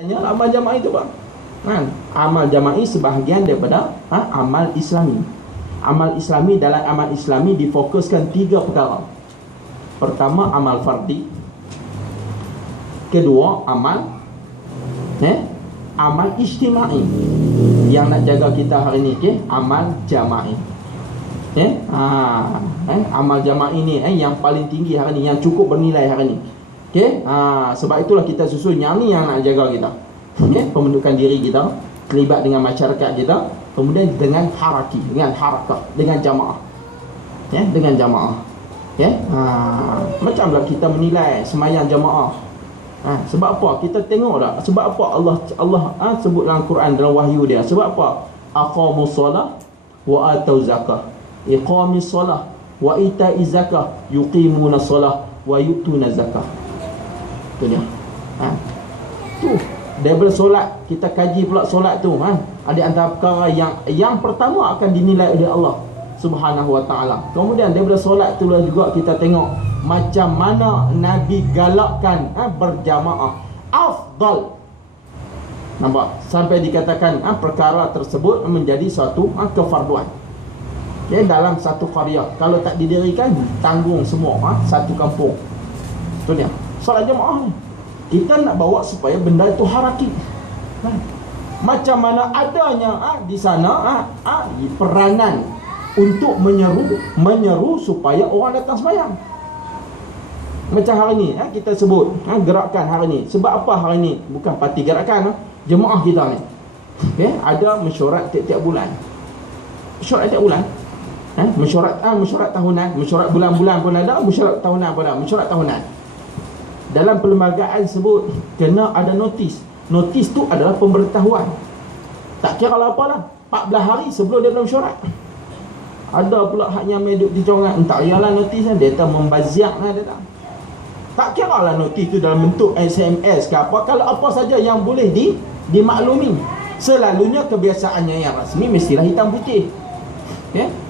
Amal jamaah itu bang, kan? Amal jamaah sebahagian daripada amal Islami. Amal Islami, dalam amal Islami difokuskan 3 perkara. Pertama, amal fardi. Kedua, amal ijtimai. Yang nak jaga kita hari ni, amal jamaah. Amal jamaah ini yang paling tinggi hari ni, yang cukup bernilai hari ni. Sebab itulah kita susun yang ni yang nak jaga kita. Pembentukan diri kita, terlibat dengan masyarakat kita, kemudian dengan haraki, dengan harakah, dengan jamaah. Dengan jamaah. Macamlah kita menilai semayang jamaah. Sebab apa? Kita tengok tak? Sebab apa Allah sebut dalam Quran, dalam wahyu dia. Sebab apa? Aqamus solah wa atau zakah. Iqamis solah wa itaiz zakah, yuqimuna solah wa yu'tuna zakah. Tu dia. Tu daripada solat, kita kaji pula solat tu. Ada antara perkara yang pertama akan dinilai oleh Allah Subhanahu wa ta'ala. Kemudian daripada solat tu lah juga kita tengok macam mana Nabi galakkan berjamaah. Afdal. Nampak? Sampai dikatakan perkara tersebut menjadi suatu kefarduan. Dalam satu qaryah, kalau tak didirikan, tanggung semua satu kampung. Tu dia. Solat jamaah ni kita nak bawa supaya benda itu haraki. Macam mana adanya di sana peranan untuk menyeru supaya orang datang sembahyang. Macam hari ni kita sebut gerakan hari ni. Sebab apa hari ni? Bukan parti gerakan, jemaah kita ni. Ada mesyuarat tiap-tiap bulan. Mesyuarat tiap bulan. Mesyuarat tahunan, mesyuarat bulan-bulan pun ada, mesyuarat tahunan pun ada, mesyuarat tahunan. Dalam perlembagaan sebut kena ada notis. Notis tu adalah pemberitahuan. Tak kira lah apalah, 14 hari sebelum dia mesyuarat. Ada pula haknya meduk dicongat, entah ialah notis dia tak membaziak dia tak. Tak kira lah notis tu dalam bentuk SMS ke apa. Kalau apa saja yang boleh dimaklumi. Selalunya kebiasaannya yang rasmi mestilah hitam putih.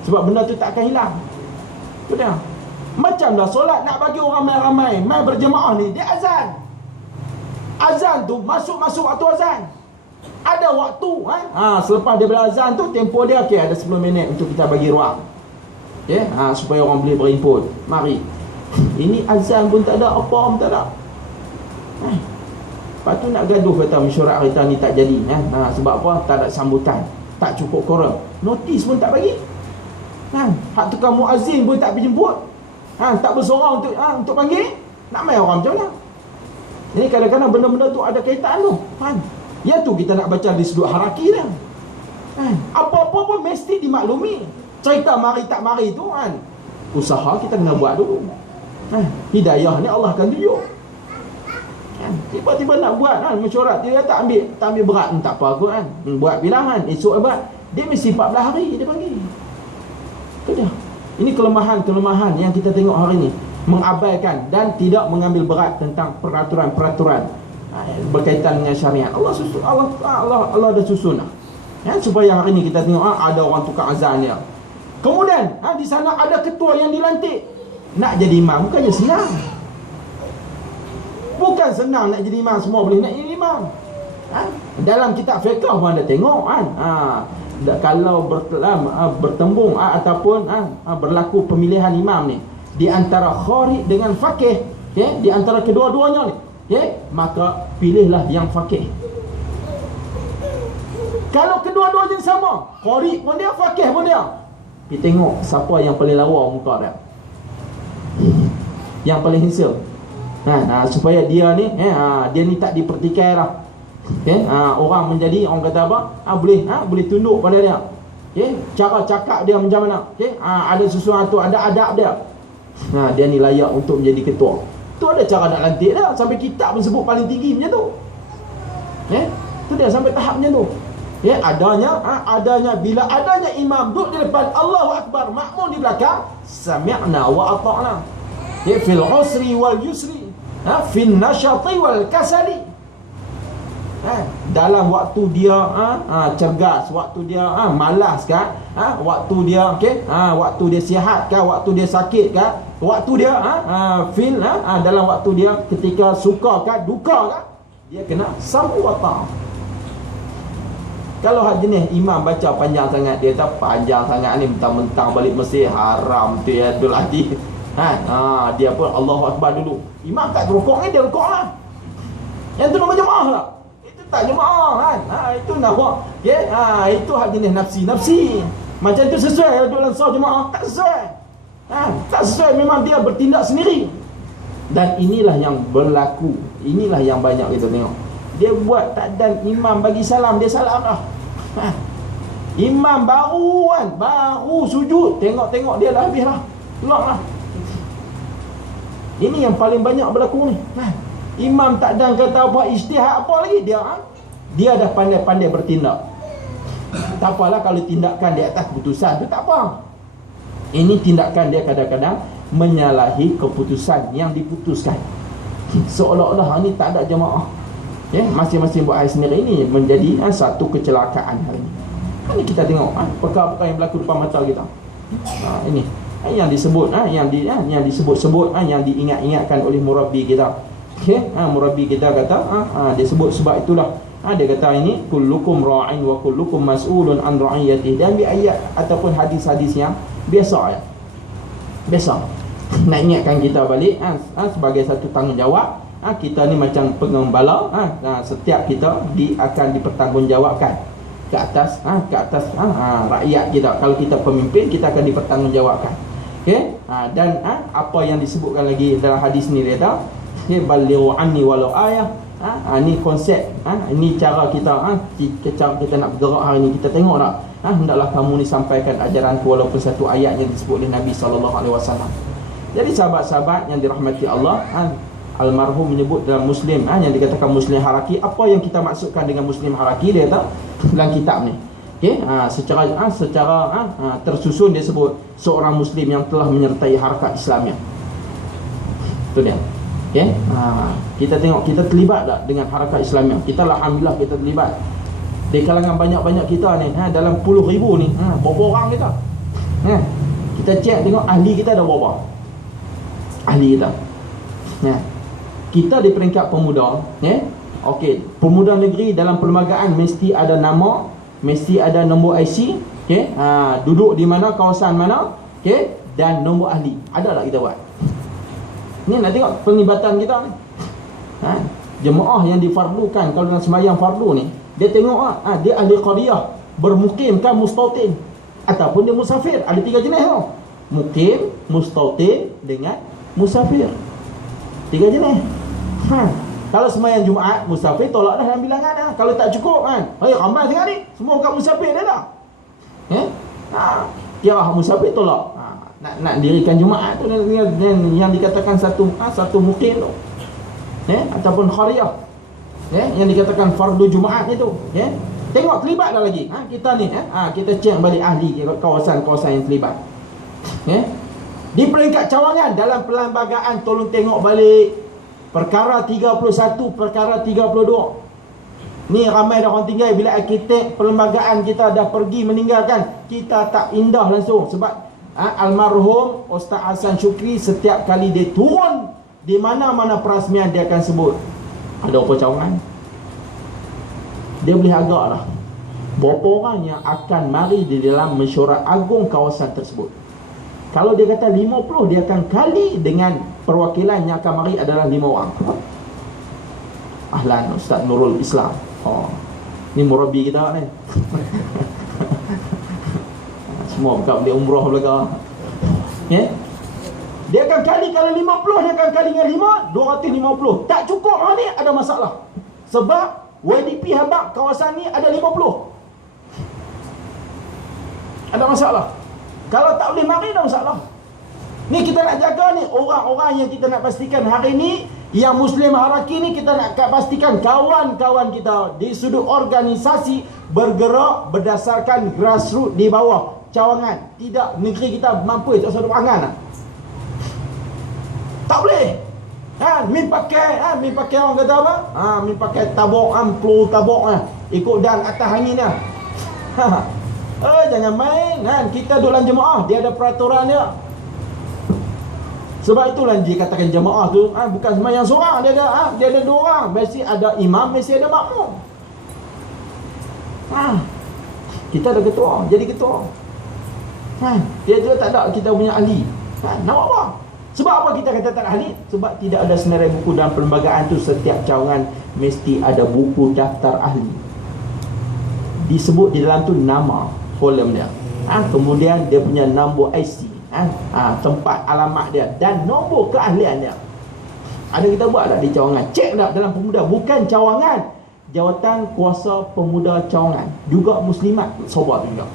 Sebab benda tu tak akan hilang. Tu dia. Macamlah solat nak bagi orang ramai mai berjemaah ni, dia azan. Azan tu masuk waktu azan. Ada waktu selepas dia berazan tu, tempoh dia ada 10 minit untuk kita bagi ruang. Supaya orang boleh berinput. Mari. Ini azan pun tak ada, apa pun tak ada. Lepas tu nak gaduh kata mesyuarat kita ni tak jadi. Sebab apa? Tak ada sambutan, tak cukup koram, notis pun tak bagi. Hak tukang muazzin pun tak pergi jemput. Tak bersorang untuk panggil. Nak main orang macam mana? Ini kadang-kadang benda-benda tu ada kaitan tu. Ya tu kita nak baca di sudut haraki dia. Apa-apa pun mesti dimaklumi. Cerita mari tak mari tu usaha kita kena buat dulu. Hidayah ni Allah akan tunjuk. Tiba-tiba nak buat mesyuarat, dia tak ambil berat, tak apa kot buat pilihan, esok buat. Dia mesti 14 hari dia bagi. Tu dia. Ini kelemahan yang kita tengok hari ni, mengabaikan dan tidak mengambil berat tentang peraturan-peraturan berkaitan dengan syariat. Allah dah susun supaya hari ni kita tengok ada orang tukar azan dia. Kemudian di sana ada ketua yang dilantik. Nak jadi imam bukannya senang. Bukan senang nak jadi imam, semua boleh nak jadi imam. Dalam kitab fiqh pun ada tengok kalau bertembung ataupun berlaku pemilihan imam ni di antara kharij dengan faqih, di antara kedua-duanya ni, maka pilihlah yang faqih. Kalau kedua-duanya sama, kharij pun dia, faqih pun dia, kita tengok siapa yang paling lawa muka dia, yang paling handsome. Supaya dia ni tak dipertikai lah. Orang menjadi, orang kata apa, boleh tunduk pada dia. Cara cakap dia macam mana, ada sesuatu, ada adab dia. Dia ni layak untuk menjadi ketua. Tu ada cara nak lantik dia. Sampai kitab pun sebut paling tinggi macam tu. Tu dia sampai tahap macam tu. Adanya bila adanya imam duduk di depan, Allahu Akbar, makmum di belakang, sami'na wa ata'na. Fil usri wal yusri, fil nasyati wal kasali. Dalam waktu dia cergas, waktu dia malas kan, waktu dia waktu dia sihat kan, waktu dia sakit kan, waktu dia dalam waktu dia ketika suka kan, duka kan, dia kena sam'u wa ta'ah. Kalau hak jenis imam baca panjang sangat, dia tak panjang sangat ni, mentang-mentang balik Mesir haram tu ya Abdul Aziz. Dia pun Allahu Akbar dulu. Imam tak rukuk ni, dia rukuk lah. Yang tu nama jemaah lah. Itu tak jemaah kan. Itu nak buat. Itu hak jenis nafsi. Macam tu sesuai dalam sah jemaah? Tak sesuai. Tak sesuai, memang dia bertindak sendiri. Dan inilah yang berlaku. Inilah yang banyak kita tengok. Dia buat tak dan imam bagi salam, dia salam dah. Imam baru sujud, tengok dia dah habis lah. Lock lah. Ini yang paling banyak berlaku ni. Imam tak dan kata apa ijtihad apa lagi, dia dah pandai-pandai bertindak. Tak apalah kalau tindakan di atas keputusan tu tak apa. Ini tindakan dia kadang-kadang menyalahi keputusan yang diputuskan. Seolah-olah ni tak ada jemaah. Masing-masing buat air sendiri, ini menjadi satu kecelakaan hari ini. Ini kita tengok perkara-perkara yang berlaku depan mata kita. Ini yang disebut yang disebut-sebut yang diingat-ingatkan oleh murabbi kita. Murabbi kita kata dia sebut sebab itulah dia kata ini kullukum ra'in wa kullukum mas'ulun an ra'iyatihi, dan bi ayat ataupun hadis-hadis yang biasa nak ingatkan kita balik sebagai satu tanggungjawab. Kita ni macam pengembala, setiap kita akan dipertanggungjawabkan ke atas rakyat kita. Kalau kita pemimpin, kita akan dipertanggungjawabkan. Dan apa yang disebutkan lagi dalam hadis ni, dia kata balighu anni walau ayah. Ni konsep, ini cara kita cara kita nak bergerak hari ni. Kita tengok tak, hendaklah kamu ni sampaikan ajaranku walaupun satu ayat yang disebut oleh Nabi SAW. Jadi sahabat-sahabat yang dirahmati Allah, almarhum menyebut dalam Muslim, yang dikatakan Muslim Haraki. Apa yang kita maksudkan dengan Muslim Haraki, dia kata dalam kitab ni, secara tersusun dia sebut seorang Muslim yang telah menyertai harakat Islamiyah. Itu dia. Kita tengok kita terlibat tak dengan harakat Islamiyah. Kita alhamdulillah kita terlibat. Di kalangan banyak-banyak kita ni, dalam puluh ribu ni, berapa orang kita? Kita cek tengok ahli kita ada berapa? Ahli kita. Kita di peringkat pemuda, okey, pemuda negeri dalam perlembagaan mesti ada nama, mesti ada nombor IC, duduk di mana, kawasan mana, dan nombor ahli. Ada tak kita buat? Ni nak tengok penglibatan kita ni. Jemaah yang difardukan kalau dalam sembahyang fardu ni, dia tengok dia ahli qaryah, bermukim kan mustautin, ataupun dia musafir. Ada tiga jenis tau. Mukim, mustautin dengan musafir. Tiga jenis. Kalau sembahyang Jumaat, musafir tolak dah dalam bilangan dah. Kalau tak cukup ramai sangat ni, semua bukan musafir dah dah. Kira musafir tolak. Nak dirikan Jumaat tu yang dikatakan satu mukim tu. Ataupun kharyah. Yang dikatakan fardu Jumaat itu. Tengok terlibat dah lagi. Kita ni kita cek balik ahli kawasan-kawasan yang terlibat. Di peringkat cawangan dalam perlembagaan, tolong tengok balik perkara 31, perkara 32. Ni ramai dah orang tinggal. Bila arkitek perlembagaan kita dah pergi meninggalkan, kita tak indah langsung. Sebab almarhum Ustaz Hasan Syukri setiap kali dia turun di mana-mana perasmian, dia akan sebut ada apa cawangan. Dia boleh agak dah berapa orang yang akan mari di dalam mesyuarat agung kawasan tersebut. Kalau dia kata 50, dia akan kali dengan perwakilan yang akan mari adalah 5 orang. Ahlan Ustaz Nurul Islam. Ni murabbi kita ni. Semua bukan beli umrah belakang. Dia akan kali, kalau 50 dia akan kali dengan 5, 250. Tak cukup orang ni, ada masalah. Sebab YDP habak kawasan ni ada 50. Ada masalah. Kalau tak boleh mari, ada masalah. Ni kita nak jaga ni orang-orang yang kita nak pastikan hari ni, yang Muslim Haraki ni kita nak pastikan kawan-kawan kita di sudut organisasi bergerak berdasarkan grassroots di bawah cawangan. Tidak, negeri kita mampu tak satu pangan. Tak boleh. Min pakai orang kata apa? Min pakai tabok, peluru tabok ikut dan atas angin dah. Jangan main. Kita dalam jemaah, dia ada peraturan dia. Sebab itulah dia katakan jemaah tu bukan sembahyang seorang, dia ada dua orang. Mesti ada imam, mesti ada makmum. Kita ada ketua, jadi ketua. Dia juga tak ada kita punya ahli. Nak buat apa? Sebab apa kita kata tak ada ahli? Sebab tidak ada senarai buku dalam perlembagaan tu. Setiap cawangan mesti ada buku daftar ahli, disebut di dalam tu nama kolom dia. Kemudian dia punya nombor IC, tempat alamat dia dan nombor keahlian dia. Ada kita buat tak di cawangan? Cek tak dalam pemuda? Bukan cawangan, Jawatan Kuasa Pemuda Cawangan, juga Muslimat Sabah juga.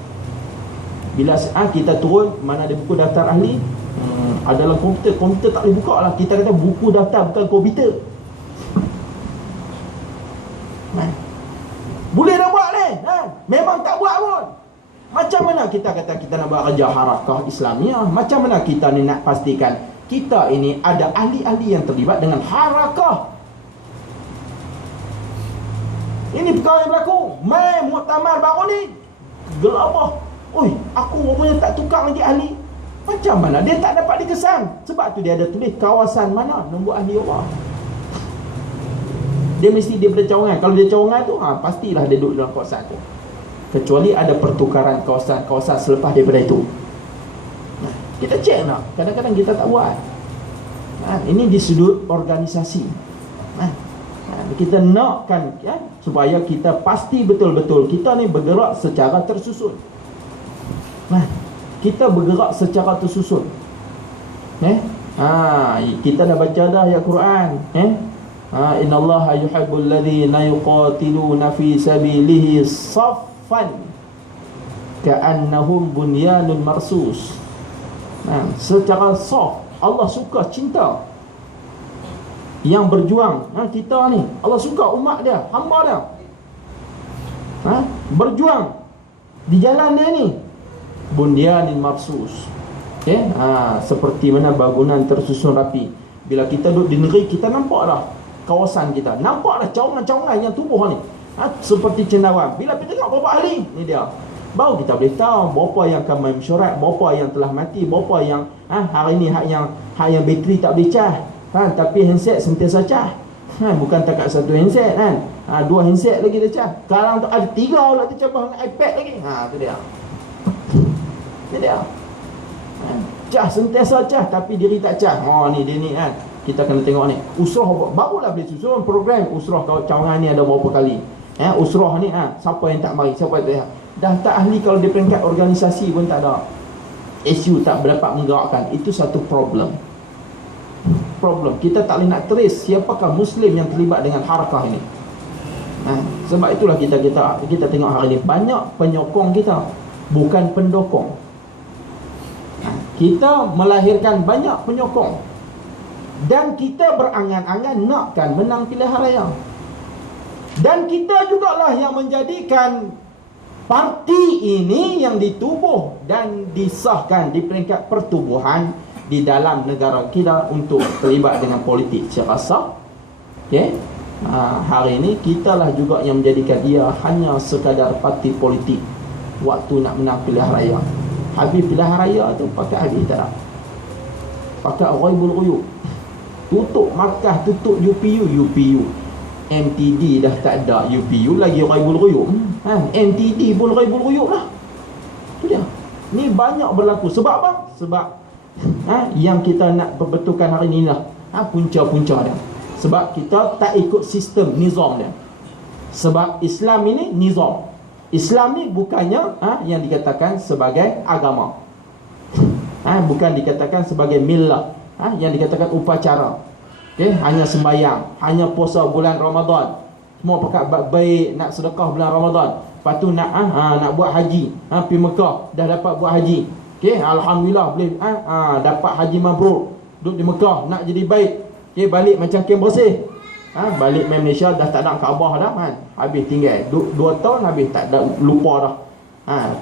Bila kita turun, mana ada buku daftar ahli, ada dalam komputer tak boleh buka lah. Kita kata buku daftar, bukan komputer. Boleh dah buat ni, memang tak buat pun. Macam mana kita kata kita nak buat kerja harakah Islamiah? Macam mana kita ni nak pastikan kita ini ada ahli-ahli yang terlibat dengan harakah? Ini perkara yang berlaku. Mai muktamar baru ni gelabah. Oi, aku rupanya tak tukar lagi ahli. Macam mana? Dia tak dapat dikesan. Sebab tu dia ada tulis kawasan mana nombor ahli orang. Dia mesti dia pada cawangan. Kalau dia cawangan tu, pastilah dia duduk dalam kawasan tu. Kecuali ada pertukaran kawasan selepas daripada itu. Kita cek nak. Kadang-kadang kita tak buat. Ini di sudut organisasi. Kita nakkan supaya kita pasti betul-betul kita ni bergerak secara tersusun. Kita bergerak secara tersusun. Kita dah baca dah ayat Quran. Innallaha yuhibbul ladzina yuqatiluna fi sabilihi saffan ka'annahum bunyanun marsus. Secara soft, Allah suka, cinta yang berjuang. Kita ni Allah suka umat dia, hamba dia, berjuang di jalan dia ni, bunyanin marsus. Seperti mana bangunan tersusun rapi. Bila kita duduk di negeri, kita nampak dah kawasan kita, nampak dah cawangan-cawangan yang tumbuh ni, seperti cendawan. Bila kita tengok berapa ahli ni dia, baru kita boleh tahu berapa yang akan main mesyuarat, berapa yang telah mati, berapa yang hari ni hak yang bateri tak boleh cas, tapi handset sentiasa cas. Bukan takat satu handset dua handset lagi dia cas. Sekarang tu ada 3 pula tercabah dengan iPad lagi. Tu dia. Ni dia. Cas sentiasa cas tapi diri tak cas. Ni dia ni kita kena tengok ni. Usrah barulah boleh susun program usrah cawangan ni ada berapa kali. Usrah ni siapa yang tak mari, siapa yang tak. Dah tak ahli, kalau di peringkat organisasi pun tak ada. SU tak dapat menggerakkan. Itu satu problem. Kita tak boleh nak trace siapakah Muslim yang terlibat dengan harakah ini. Sebab itulah kita tengok hari ini banyak penyokong kita, bukan pendokong. Kita melahirkan banyak penyokong dan kita berangan-angan nakkan menang pilihan raya. Dan kita jugalah yang menjadikan parti ini yang ditubuh dan disahkan di peringkat pertubuhan di dalam negara kita untuk terlibat dengan politik secara sah. Hari ini kitalah juga yang menjadikan dia hanya sekadar parti politik waktu nak menang pilihan raya. Habis pilihan raya tu pakai habis tak nak, pakai ghaibul ghuyub, tutup Makkah, tutup UPU. MTD dah tak ada, UPU lagi ghaibul ghuyub. MTD pun ghaibul ghuyub lah. Tu dia. Ni banyak berlaku. Sebab apa? Sebab yang kita nak perbetulkan hari ni lah punca-punca dia. Sebab kita tak ikut sistem nizam dia. Sebab Islam ini nizam. Islam ni bukannya yang dikatakan sebagai agama, bukan dikatakan sebagai millah, yang dikatakan upacara. Hanya sembahyang, hanya puasa bulan Ramadan, semua pakai baik, nak sedekah bulan Ramadan. Lepas tu nak buat haji, pergi Mekah, dah dapat buat haji. Alhamdulillah boleh dapat haji mabrur, duduk di Mekah, nak jadi baik. Balik macam kain bersih. Balik main Malaysia dah tak nak Kaabah dah habis tinggal 2 tahun, habis tak ada, lupa dah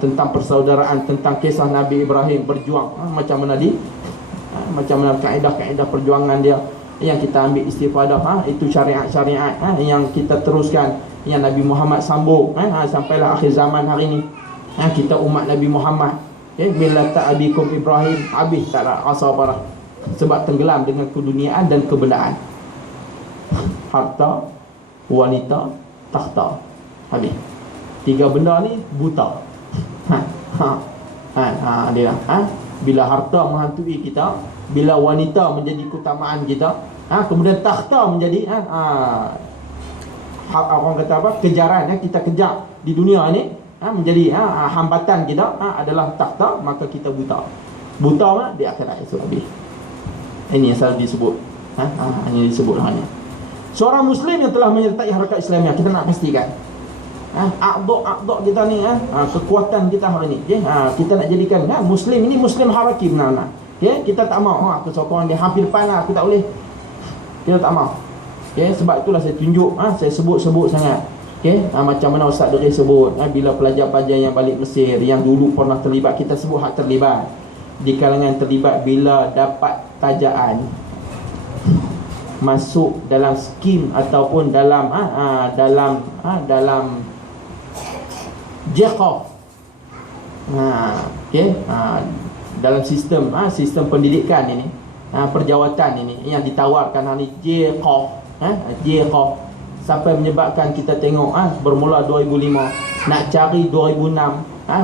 tentang persaudaraan, tentang kisah Nabi Ibrahim berjuang, macam mana macam mana kaedah-kaedah perjuangan dia yang kita ambil istifadah. Itu syariat-syariat yang kita teruskan, yang Nabi Muhammad sambung sampailah akhir zaman hari ni. Kita umat Nabi Muhammad, millata abikum Ibrahim, habis tak ada rasa apa dah. Sebab tenggelam dengan keduniaan dan kebendaan. Harta, wanita, takhta. Habis. 3 benda ni buta. Dia bila harta menghantui kita, bila wanita menjadi keutamaan kita, kemudian takhta menjadi orang kata apa, kejaran kita kejar di dunia ni, menjadi hambatan kita adalah takhta, maka kita buta. Buta mana? Di akhirat esok habis. Ini yang selalu disebut. Hanya disebut hanya. Seorang Muslim yang telah menyertai harakat Islamiah, kita nak pastikan akdok kita ni, kekuatan kita hari ni, kita nak jadikan Muslim ini Muslim haraki benar-benar. Kita tak mahu kesokongan dia hampir depan aku tak boleh. Kita tak mahu. Sebab itulah saya tunjuk, saya sebut sangat. Macam mana Ustaz Deri sebut, bila pelajar-pelajar yang balik Mesir, yang dulu pernah terlibat, kita sebut hak terlibat. Di kalangan terlibat, bila dapat tajaan, masuk dalam skim ataupun dalam JECOF, dalam sistem pendidikan ini, perjawatan ini yang ditawarkan hari JECOF, sampai menyebabkan kita tengok bermula 2005 nak cari 2006,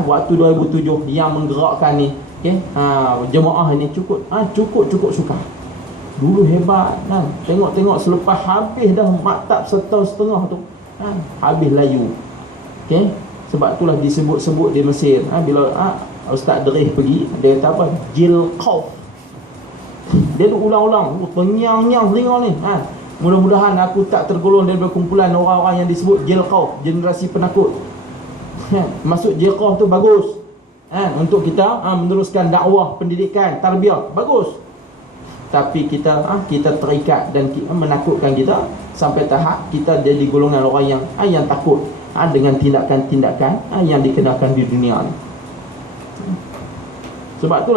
waktu 2007 yang menggerakkan ni, jemaah ini cukup suka. Dulu hebat tengok selepas habis dah maktab setahun setengah tu, habis layu. Sebab itulah disebut-sebut di Mesir, bila Ustaz Derih pergi, dia kata apa? Jilqauf. Dia tu ulang-ulang, penyang-nyang telinga ni. Mudah-mudahan aku tak tergolong daripada kumpulan orang-orang yang disebut Jilqauf, generasi penakut. Masuk Jilqauf tu bagus, untuk kita meneruskan dakwah, pendidikan, tarbiyah, bagus. Tapi kita terikat dan menakutkan kita sampai tahap kita jadi golongan orang yang takut dengan tindakan-tindakan yang dikenakan di dunia ni. Sebab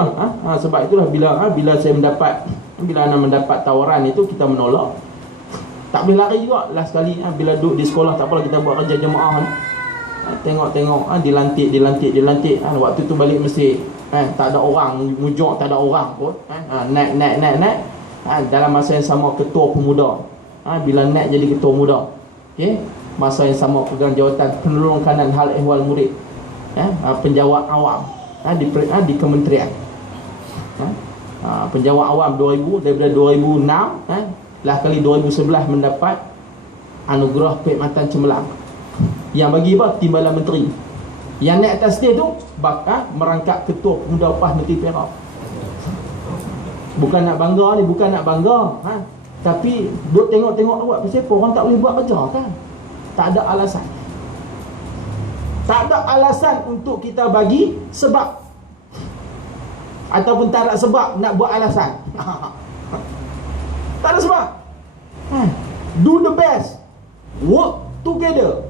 itulah bila saya mendapat tawaran itu, kita menolak. Tak boleh lari juga. Last sekali bila duduk di sekolah, tak apalah, kita buat kerja jemaah ni, tengok dilantik. Waktu tu balik Mesir, tak ada orang, mujuk tak ada orang pun, naik. Dalam masa yang sama ketua pemuda, bila naik jadi ketua muda, masa yang sama pegang jawatan penolong kanan hal ehwal murid, penjawat awam di kementerian, penjawat awam 2000, daripada 2006 lah kali 2011 mendapat anugerah perkhidmatan cemerlang. Yang bagi apa? Timbalan menteri. Yang naik atas stage tu merangkap ketua pemuda PAS Menteri Perak. Bukan nak bangga, tapi duk tengok buat pasal orang tak boleh buat kerja kan? Tak ada alasan. Tak ada alasan untuk kita bagi sebab, ataupun tak ada sebab nak buat alasan. Tak ada sebab. Do the best, work together.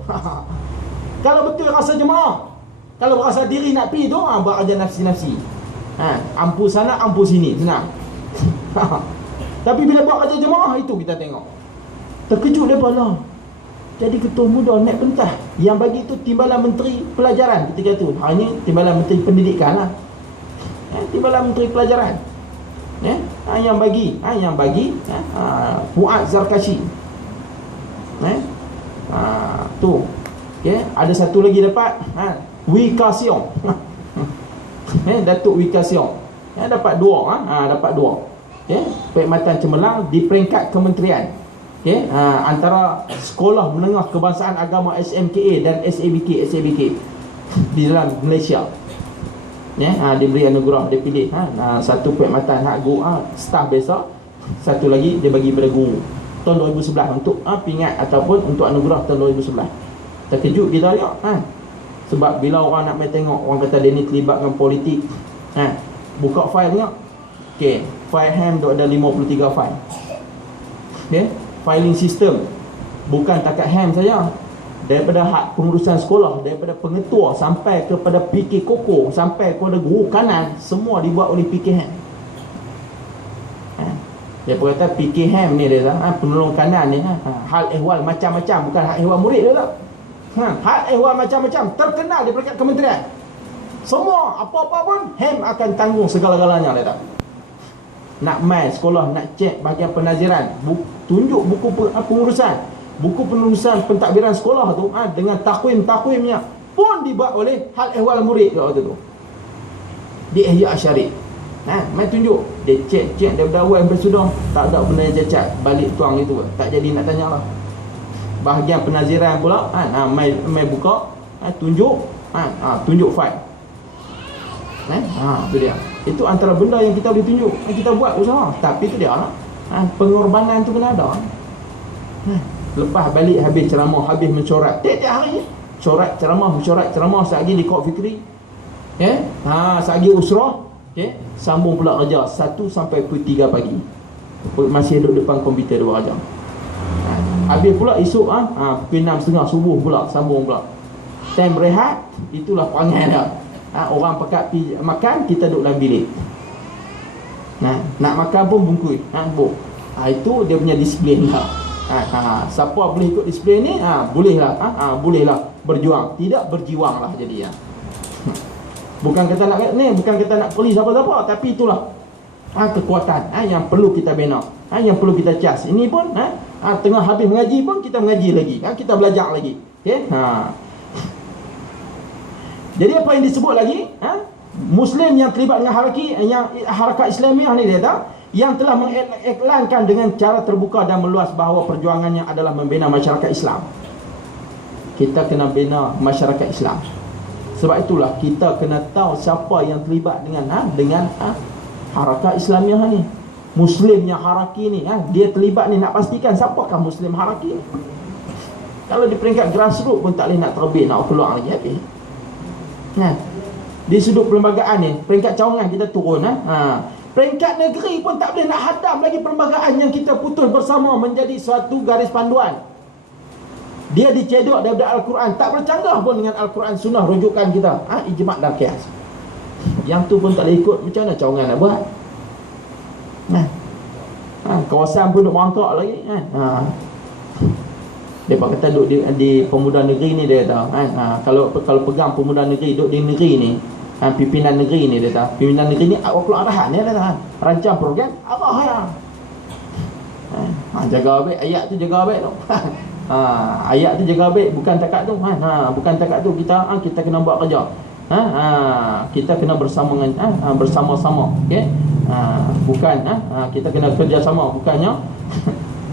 Kalau betul rasa jemaah, kalau rasa diri nak pergi tu, buat aja nafsi-nafsi. Ampu sana, ampu sini, senang. Tapi bila buat kerja jemaah, itu kita tengok terkejut dia pula. Jadi ketua muda naik pentah, yang bagi tu timbalan menteri pelajaran ketika tu. Hanya timbalan menteri pendidikan lah, timbalan menteri pelajaran. Yang bagi Fuad Zarkashi. Tu. Ada satu lagi dapat Wika Siong. Datuk Wika Siong. Dapat dua. Perkhidmatan cemerlang di peringkat kementerian. Antara Sekolah Menengah Kebangsaan Agama SMKA dan SABK di dalam Malaysia. Diberi anugerah, dia pilih satu perkhidmatan hak guru, staf biasa, satu lagi dia bagi pada guru tahun 2011 untuk pingat ataupun untuk anugerah tahun 2011. Terkejut kita tengok, sebab bila orang nak main tengok, orang kata dia ni terlibat dengan politik, buka file tengok, file HAM tu ada 53 file. Filing system bukan takat HAM saja, daripada hak pengurusan sekolah, daripada pengetua sampai kepada PK Koko, sampai kepada guru kanan, semua dibuat oleh PK HAM. Dia berkata PK HAM ni dia penolong kanan ni, hal ehwal macam-macam, bukan hak ehwal murid dia tak. Hal ehwal macam-macam terkenal di peringkat kementerian. Semua apa-apa pun HAM akan tanggung segala-galanya dia tak. nak mai sekolah, nak cek bahagian penaziran, tunjuk buku pengurusan, buku penulisan pentadbiran sekolah tu dengan takwim-takwimnya pun dibuat oleh hal ehwal murid waktu tu di Ihya Syarif. Mai tunjuk, dia cek daripada awal sampai sudah, tak ada benda yang cacat, balik tuang itu, tak jadi nak tanya lah. Bahagian penaziran pula mai buka, tunjuk, tunjuk file. Itu dia. Itu antara benda yang kita boleh tunjuk, kita buat usaha. Tapi itu dia lah, pengorbanan tu kena ada. Lepas balik habis ceramah, habis mencorat tiap-tiap hari, corat ceramah sehari di Kok Fikri, sehari usrah, sambung pula kerja 1 sampai pukul 3 pagi, masih duduk depan komputer 2 jam. Habis pula esok pukul 6.30 subuh pula sambung pula. Time rehat, itulah perangai dia. Orang pekat pergi makan, kita duduk dalam bilik. Nak makan pun bungkus. Itu dia punya disiplin lah. Siapa boleh ikut disiplin ni, bolehlah berjuang, tidak berjiwang lah jadi. Bukan kata nak polis apa-apa, tapi itulah kekuatan yang perlu kita bina, yang perlu kita cas. Ini pun tengah habis mengaji pun kita mengaji lagi, kita belajar lagi. Jadi apa yang disebut lagi, Muslim yang terlibat dengan harakat Islamiah ni, dia kata, yang telah mengiklankan dengan cara terbuka dan meluas bahawa perjuangannya adalah membina masyarakat Islam. Kita kena bina masyarakat Islam. Sebab itulah kita kena tahu siapa yang terlibat dengan harakat Islamiah ni. Muslim yang haraki ni, dia terlibat ni, nak pastikan siapakah Muslim haraki ni. Kalau di peringkat grassroots pun tak boleh nak terbit, nak keluar lagi habis. Di sudut perlembagaan ni, peringkat cawangan kita turun. Peringkat negeri pun tak boleh nak hadam lagi perlembagaan yang kita putus bersama menjadi suatu garis panduan. Dia dicedok daripada Al-Quran, tak bercanggah pun dengan Al-Quran sunnah rujukan kita, ijma' dan qiyas. Yang tu pun tak boleh ikut, macam mana cawangan nak buat? Kawasan pun duk merangkak lagi Mereka kata duduk di pemuda negeri ni, dia kata kalau pegang pemuda negeri, duduk di negeri ni, pimpinan negeri ni, dia kata pimpinan negeri ni wakil arahan dia kata, rancang program arah ya. Jaga baik ayat tu, jaga baik tu. Ayat tu jaga baik, bukan takat tu. Bukan takat tu, kita kena buat kerja. Kita kena bersama-sama, okey. Bukan kita kena kerjasama, bukannya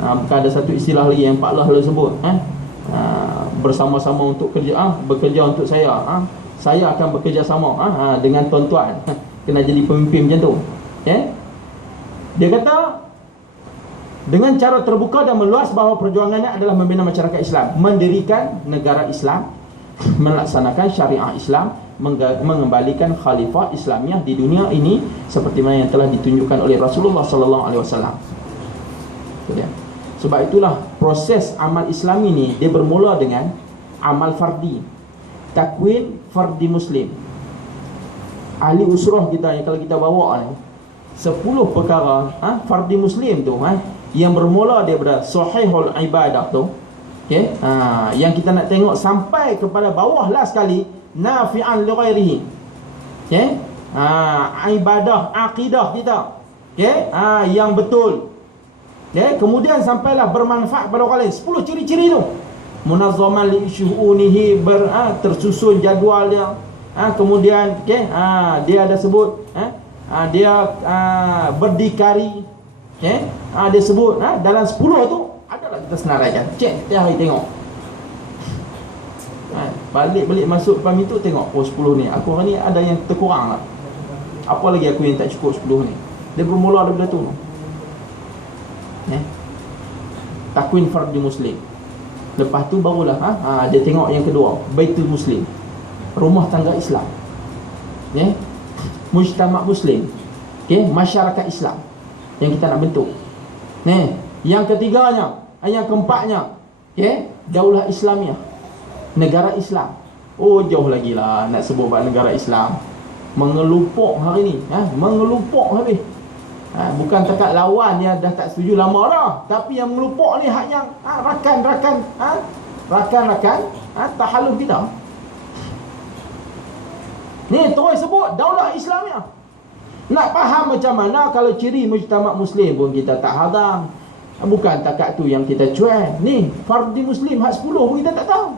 bukan ada satu istilah lagi yang Pak Lah sebut, bersama-sama untuk kerja, bekerja untuk saya, saya akan bekerja sama dengan tuan-tuan. Kena jadi pemimpin macam tu. Dia kata dengan cara terbuka dan meluas bahawa perjuangannya adalah membina masyarakat Islam, mendirikan negara Islam, melaksanakan syariah Islam, mengembalikan khalifah Islamiah di dunia ini seperti mana yang telah ditunjukkan oleh Rasulullah sallallahu alaihi wasallam. Sebab itulah proses amal Islam ini dia bermula dengan amal fardi, takwin fardi muslim. Ahli usrah kita yang kalau kita bawa ni 10 perkara fardi muslim tu yang bermula daripada sahihul ibadah tu, yang kita nak tengok sampai kepada bawahlah sekali, nafi'an li ghairihi, ibadah akidah kita, yang betul, kemudian sampailah bermanfaat pada orang lain. 10 ciri-ciri tu, munazzaman li syu'unihi, tersusun jadual dia, kemudian dia ada sebut dia berdikari, dia sebut dalam 10 tu adalah kita senaraikan, cek tiap hari tengok, balik masuk depan pintu tengok, 10 ni aku hari ni ada yang terkurang lah, apa lagi aku yang tak cukup 10 ni. Dia bermula daripada tu. Takwin fardi muslim. Lepas tu barulah dia tengok yang kedua, baitul muslim, rumah tangga Islam, mujtama' muslim, masyarakat Islam yang kita nak bentuk. Yang ketiganya, yang keempatnya, daulah Islamiah, negara Islam. Jauh lagi lah nak sebut negara Islam. Mengelupuk hari ni, mengelupuk habis. Bukan takat lawan yang dah tak setuju lama dah, tapi yang mengelupuk ni hak yang rakan-rakan tahaluf kita. Ni terus sebut daulah Islamiah. Nak faham macam mana kalau ciri mujtama' Muslim pun kita tak hadam. Bukan takat tu yang kita cuai. Ni fardi Muslim hak 10 pun kita tak tahu.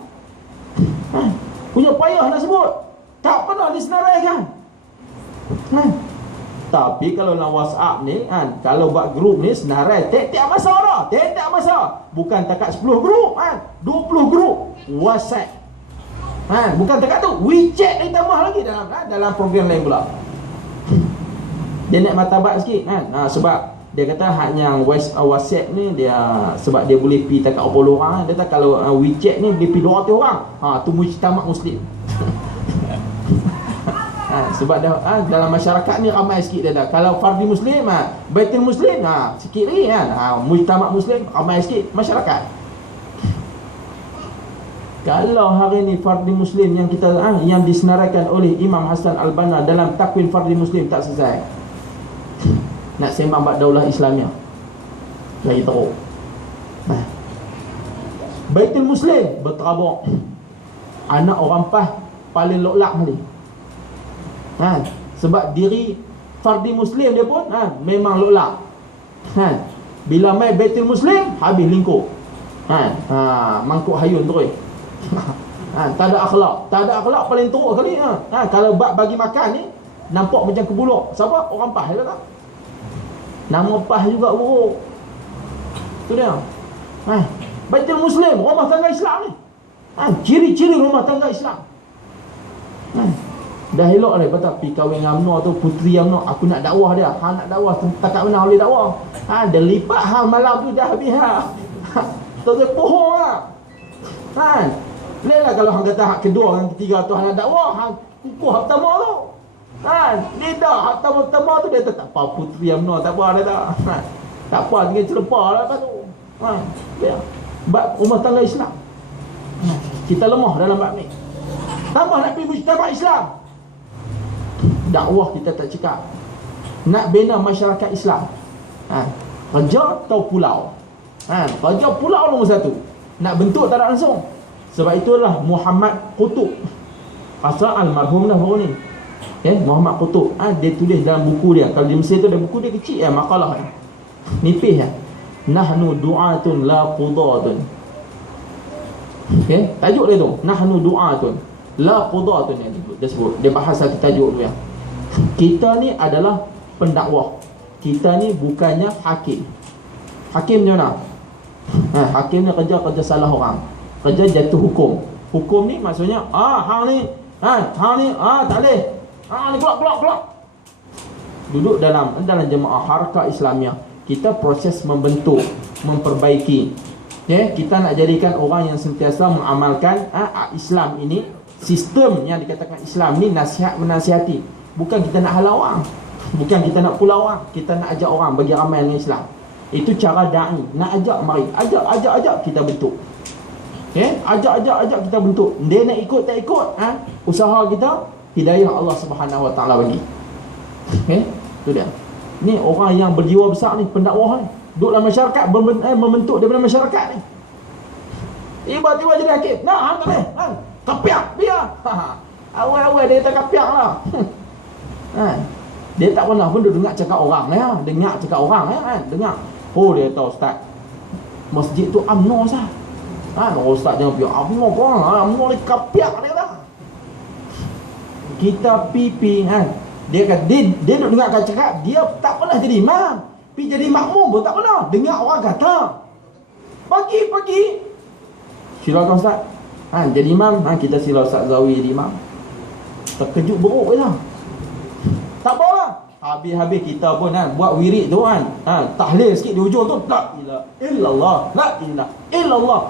Punya payah nak sebut, tak pernah disenaraikan. Tapi kalau dalam WhatsApp ni kan, kalau buat grup ni senarai tiap-tiap masa dah, tiap-tiap masa. Bukan takat 10 grup 20 grup WhatsApp. Bukan takat tu, WeChat dia tambah lagi dalam program lain pula. Dia naik martabat sikit sebab dia kata hak yang WhatsApp ni dia sebab dia boleh pi takat 40 orang. Dia kata kalau WeChat ni boleh pi 200 orang. Tu mujtama' Muslim. Sebab dalam masyarakat ni ramai sikit dia. Kalau fardi Muslim, Baitul Muslim, sikit lagi kan. Mujtama' Muslim ramai sikit masyarakat. Kalau hari ni fardi Muslim yang kita yang disenaraikan oleh Imam Hassan Al-Banna dalam takwin fardi Muslim tak selesai. Nak sembang bab daulah Islamiah lagi teruk. Baitul Muslim berterabur. Anak orang PAS paling loklak ni. Sebab diri fardi Muslim dia pun memang loklak. Bila main Baitul Muslim habis lingkup. Mangkuk hayun terus. Tak ada akhlak. Tak ada akhlak paling teruk kali. Kalau bagi makan ni nampak macam kebulok. Siapa? Orang PAS dia kata. Nama PAS juga buruk. Tu dia. Baitul Muslim, rumah tangga Islam ni. Ciri-ciri rumah tangga Islam. Dah elok dah kata pergi kahwin dengan UMNO tu, puteri UMNO, aku nak dakwah dia. Nak dakwah takat mana boleh dakwah. Dia lipat hang malam tu dah habis tak ada pohon Lelah kalau hang kata hak kedua dan ketiga tu hang nak dakwah, hang kukuh hak pertama tu. Dia dah hak pertama tu dia tak apa puteri UMNO tak apa dia tak. Tak apa tinggal celepah lah lepas tu. Dia bab rumah tangga Islam. Kita lemah dalam bab ni. Tambah nak pergi mujtama' Islam. Dakwah kita tak cekap. Nak bina masyarakat Islam. Kerja atau pulau. Kerja pulau nombor satu. Nak bentuk tak ada langsung. Sebab itulah Muhammad Qutub, asal almarhum dah baru ni. Muhammad Qutub, dia tulis dalam buku dia. Kalau di Mesir tu ada buku dia kecil makalah nipis Nahnu du'atun la qudatun. Tajuk dia tu, Nahnu du'atun la qudatun, dia sebut. Dia bahas satu tajuk tu kita ni adalah pendakwah. Kita ni bukannya hakim. Hakim macam mana? Hakim ni kerja salah orang, kerja jatuh hukum. Hukum ni maksudnya hang ni tak boleh. Ni keluar. Duduk dalam jemaah Harakah Islamiah, kita proses membentuk, memperbaiki. Kita nak jadikan orang yang sentiasa mengamalkan Islam ini, sistem yang dikatakan Islam ni nasihat menasihati. Bukan kita nak halau orang, bukan kita nak pulau orang, kita nak ajak orang bagi ramai dengan Islam. Itu cara da'i. Nak ajak, mari ajak kita bentuk. Ajak kita bentuk. Dia nak ikut tak ikut, usaha kita, hidayah Allah Subhanahu Wa Taala bagi. Tu dia. Ni orang yang berjiwa besar ni, pendakwah ni, duduk dalam masyarakat, membentuk daripada masyarakat ni. Tiba-tiba jadi hakim. Hang tak boleh. Kapiak dia. Awal-awal dia kata kapiak lah. Dia tak pernah pun dengar cakap orang lah. Dengar cakap orang dengar. Dia tahu ustaz, masjid tu UMNO sah. Ustaz jangan pergi UMNO pun. UMNO ni kapiak dia kata. Kita pipi dia kata dia duk dengar cakap, dia tak pernah jadi imam. Pergi jadi makmum pun tak pernah. Dengar orang kata. Pagi-pagi silakan ustaz. Jadi imam, kita sila Ustaz Zawi jadi imam. Terkejut beruk je lah. Tak apa lah. Habis-habis kita pun buat wirid tu tahlil sikit di ujung tu, la ilaha illallah, la ilaha illallah.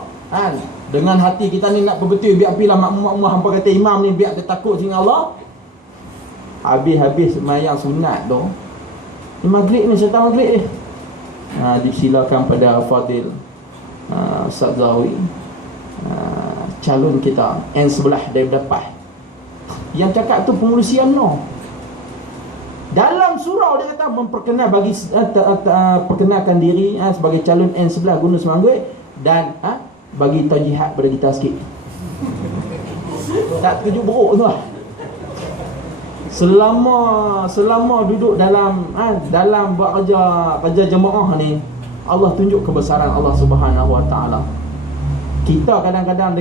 Dengan hati kita ni nak berbetul, biar pilah makmum-makmum hampa kata imam ni biar dia takut dengan Allah. Habis-habis semayang sunat tu, maghrib ni, syaitan maghrib ni, disilakan pada Fadil Ustaz Zawi, calon kita sebelah daripada PAS. Yang cakap tu pengurusi UMNO. Dalam surau dia kata memperkenal bagi perkenalkan diri sebagai calon sebelah Gunung Semanggut dan bagi tajihat pada kita sikit. Tak terkejut beruk tu lah. selama duduk dalam dalam buat kerja jemaah ni, Allah tunjuk kebesaran Allah Subhanahu Wa Taala. Kita kadang-kadang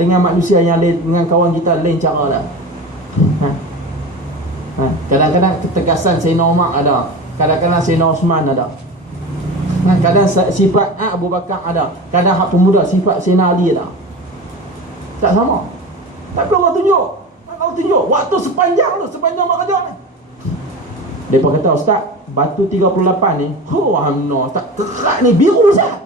dengan manusia yang lain, dengan kawan kita lain cara dah. Kadang-kadang ketegasan Sayyidina Umar ada, kadang-kadang Sayyidina Osman ada. Kadang sifat Abu Bakar ada, kadang hak pemuda sifat Sayyidina Ali ada. Tak sama. Tapi Allah tunjuk waktu sepanjang mak kerja ni. Depa kata, ustaz, batu 38 ni, amno ustaz, kerak ni biru ustaz.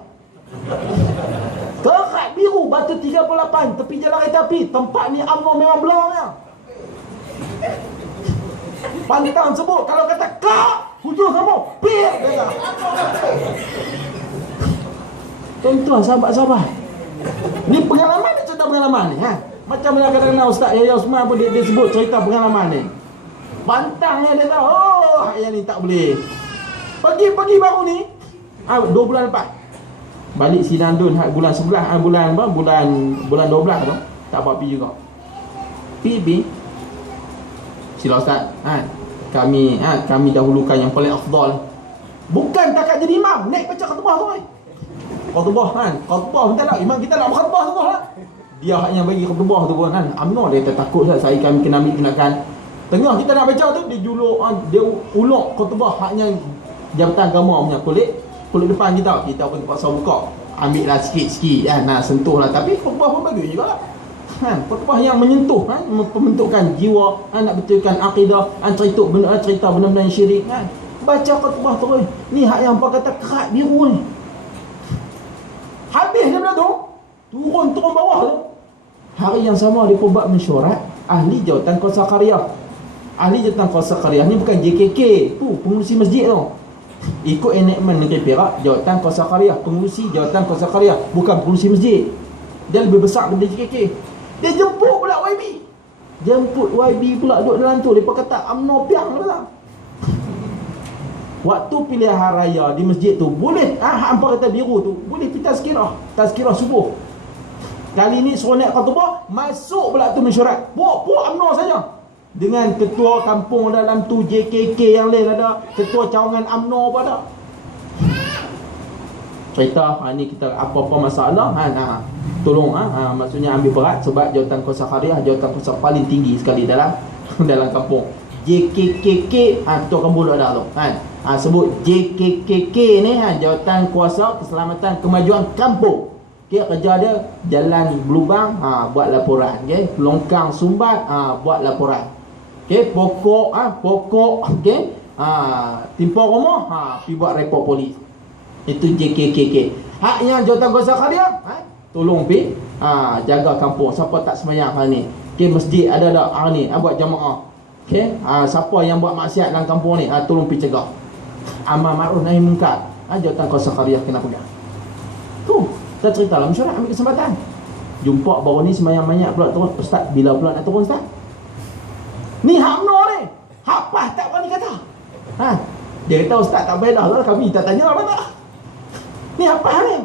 Kerak biru batu 38 tepi jalan kereta api. Tempat ni amno memang belangnya. Pantang sebut, kalau kata kak, hujung sama pir kata. Tuan-tuan, sahabat-sahabat, ni pengalaman ni, cerita pengalaman ni Macam mana kadang-kadang Ustaz Yahya Osman pun dia sebut cerita pengalaman ni. Pantangnya dia tahu, yang ni tak boleh. Pagi baru ni 2 bulan lepas balik Sinandun bulan 11, bulan 12 tu. Tak apa pergi juga. Pergi sila Ustaz, kami dahulukan yang paling afdal. Bukan takat jadi imam, naik baca khutbah tu. Khutbah khutbah bentar lah, imam kita nak berkhutbah tu lah. Dia yang bagi khutbah tu pun UMNO dia takut saya kami kena ambil tindakan. Tengah kita nak baca tu, dia juluk, dia ulok khutbah haknya Jabatan Agama punya kulit depan kita pun terpaksa buka, ambil lah sikit-sikit sentuh lah. Tapi khutbah pun bagus juga lah. Khutbah yang menyentuh pembentukan jiwa, nak betulkan akidah, cerita benda-benda yang syirik. Baca khutbah tu ni hak yang apa kata kerak biru ni. Habis daripada tu, turun bawah tu, hari yang sama dia pun buat mesyuarat ahli jawatan kuasa karya. Ahli jawatan kuasa karya ni bukan JKK tu, pengurusi masjid tu. Ikut enactment Negeri Perak, jawatan kuasa karya, pengurusi jawatan kuasa karya, bukan pengurusi masjid. Dia lebih besar daripada JKK. Dia jemput pula YB pula duduk dalam tu. Dia kata UMNO piang pula. Waktu pilihan raya di masjid tu boleh hampa kata biru tu boleh pergi tazkirah subuh. Kali ni suruh naik khutbah, masuk pula tu mesyuarat. Puak UMNO saja. Dengan ketua kampung dalam tu, JKK yang lain ada, ketua cawangan UMNO pun ada. Cerita ni kita apa-apa masalah tolong maksudnya ambil berat, sebab jawatan kuasa karya, jawatan kuasa paling tinggi sekali dalam kampung. JKKK ketua kampung ada tu sebut JKKK ni jawatan kuasa keselamatan kemajuan kampung. Kerja dia jalan berlubang buat laporan, longkang sumbat buat laporan, pokok timpa rumah pergi buat report polis. Itu JKKK. Hak yang jawatan kuasa karya tolong pergi jaga kampung. Siapa tak sembahyang hari ni, masjid ada hari ni buat jamaah. Siapa yang buat maksiat dalam kampung ni, tolong pergi cegah. Amar ma'ruf nahi munkar, jawatan kuasa karya kena pegang. Tu kita cerita dalam mesyuarat, ambil kesempatan. Jumpa baru ni sembahyang banyak pula turun. Ustaz, bila pula nak turun Ustaz? Ni hak UMNO ni. Apa tak berani kata? Dia kata Ustaz tak payah dah lah, kami tak tanya apa tak. Ni apa ni?